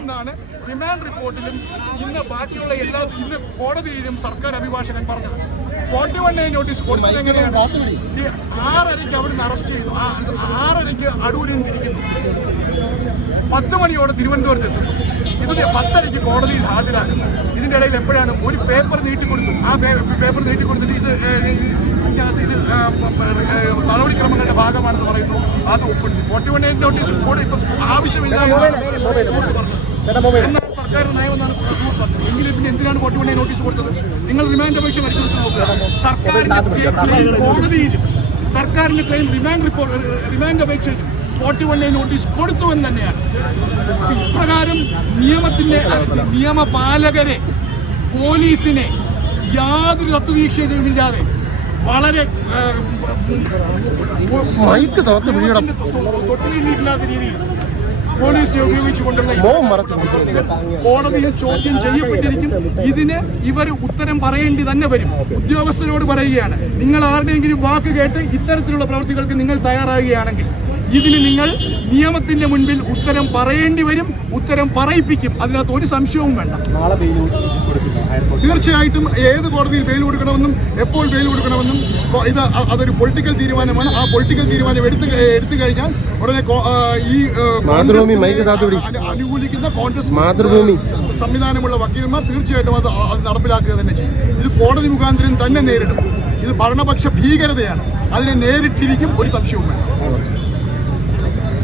എന്നാണ് റിമാൻഡ് റിപ്പോർട്ടിലും ഇന്ന് ബാക്കിയുള്ള എല്ലാ ഇന്ന് കോടതിയിലും സർക്കാർ അഭിഭാഷകൻ പറഞ്ഞത്. ഫോർട്ടി വൺ എ നോട്ടീസ് കൊടുത്തത് എങ്ങനെയാണ്? ആറരയ്ക്ക് അവിടുന്ന് അറസ്റ്റ് ചെയ്തു. ആറരയ്ക്ക് അടൂരിൽ തിരിക്കുന്നു പത്ത് മണിയോടെ തിരുവനന്തപുരത്ത് എത്തുന്നു ഇതിന് പത്തരയ്ക്ക് കോടതിയിൽ ഹാജരാക്കുന്നു. ഇതിന്റെ ഇടയിൽ എപ്പോഴാണ് ഒരു പേപ്പർ നീട്ടിക്കൊടുത്തു. ആ പേപ്പർ നീട്ടിക്കൊടുത്തിട്ട് ഇത് ഇതിനകത്ത് ഇത് ഭാഗമാണെന്ന് പറയുന്നു. അത് ഒപ്പിട്ടു. ഫോർട്ടി വൺ എയ്റ്റ് നോട്ടീസ് കൂടെ ഇപ്പം ആവശ്യമില്ല പറഞ്ഞത്. എന്നാൽ സർക്കാർ നയമെന്നാണ് സുഹൃത്ത് പറഞ്ഞത്. എങ്കിലും പിന്നെ എന്തിനാണ് ഫോർട്ടി വൺ നോട്ടീസ് കൊടുത്തത്? നിങ്ങൾ റിമാൻഡ് അപേക്ഷ പരിശോധിച്ച് നോക്കുക. സർക്കാരിന്റെ ക്ലെയിം കോടതിയിലും സർക്കാരിന്റെ ക്ലെയിം റിമാൻഡ് റിപ്പോർട്ട് റിമാൻഡ് അപേക്ഷ ഫോർട്ടി വൺ നോട്ടീസ് കൊടുത്തു എന്ന് തന്നെയാണ്. ഇപ്രകാരം നിയമത്തിന്റെ നിയമപാലകരെ പോലീസിനെ യാതൊരു തത്വദീക്ഷയുമില്ലാതെ വളരെ മൈക്ക് തകർത്ത് വീടും തൊട്ടുതീണ്ടിയില്ലാത്ത രീതിയിൽ പോലീസിനെ ഉപയോഗിച്ചുകൊണ്ടുള്ള പ്രവർത്തികൾ കോടതിയിൽ ചോദ്യം ചെയ്യപ്പെട്ടിരിക്കും. ഇതിന് ഇവർ ഉത്തരം പറയേണ്ടി തന്നെ വരും. ഉദ്യോഗസ്ഥരോട് പറയുകയാണ്. നിങ്ങൾ ആരുടെയെങ്കിലും വാക്ക് കേട്ട് ഇത്തരത്തിലുള്ള പ്രവൃത്തികൾക്ക് നിങ്ങൾ തയ്യാറാകുകയാണെങ്കിൽ. ഇതിന് നിങ്ങൾ നിയമത്തിന്റെ മുൻപിൽ ഉത്തരം പറയേണ്ടി വരും ഉത്തരം പറയിപ്പിക്കും. അതിനകത്ത് ഒരു സംശയവും വേണ്ട. തീർച്ചയായിട്ടും ഏത് കോടതിയിൽ ബെയിൽ കൊടുക്കണമെന്നും എപ്പോൾ ബെയിൽ കൊടുക്കണമെന്നും ഇത് അതൊരു പൊളിറ്റിക്കൽ തീരുമാനമാണ്. ആ പൊളിറ്റിക്കൽ തീരുമാനം എടുത്തു എടുത്തു കഴിഞ്ഞാൽ ഉടനെ ഈ അനുകൂലിക്കുന്ന കോൺഗ്രസ് മാതൃഭൂമി. സംവിധാനമുള്ള വക്കീലന്മാർ തീർച്ചയായിട്ടും അത് അത് നടപ്പിലാക്കുക തന്നെ ചെയ്യും. ഇത് കോടതി മുഖാന്തരം തന്നെ നേരിടും. ഇത് ഭരണപക്ഷ ഭീകരതയാണ്. അതിനെ നേരിട്ടിരിക്കും ഒരു സംശയവും വേണ്ട.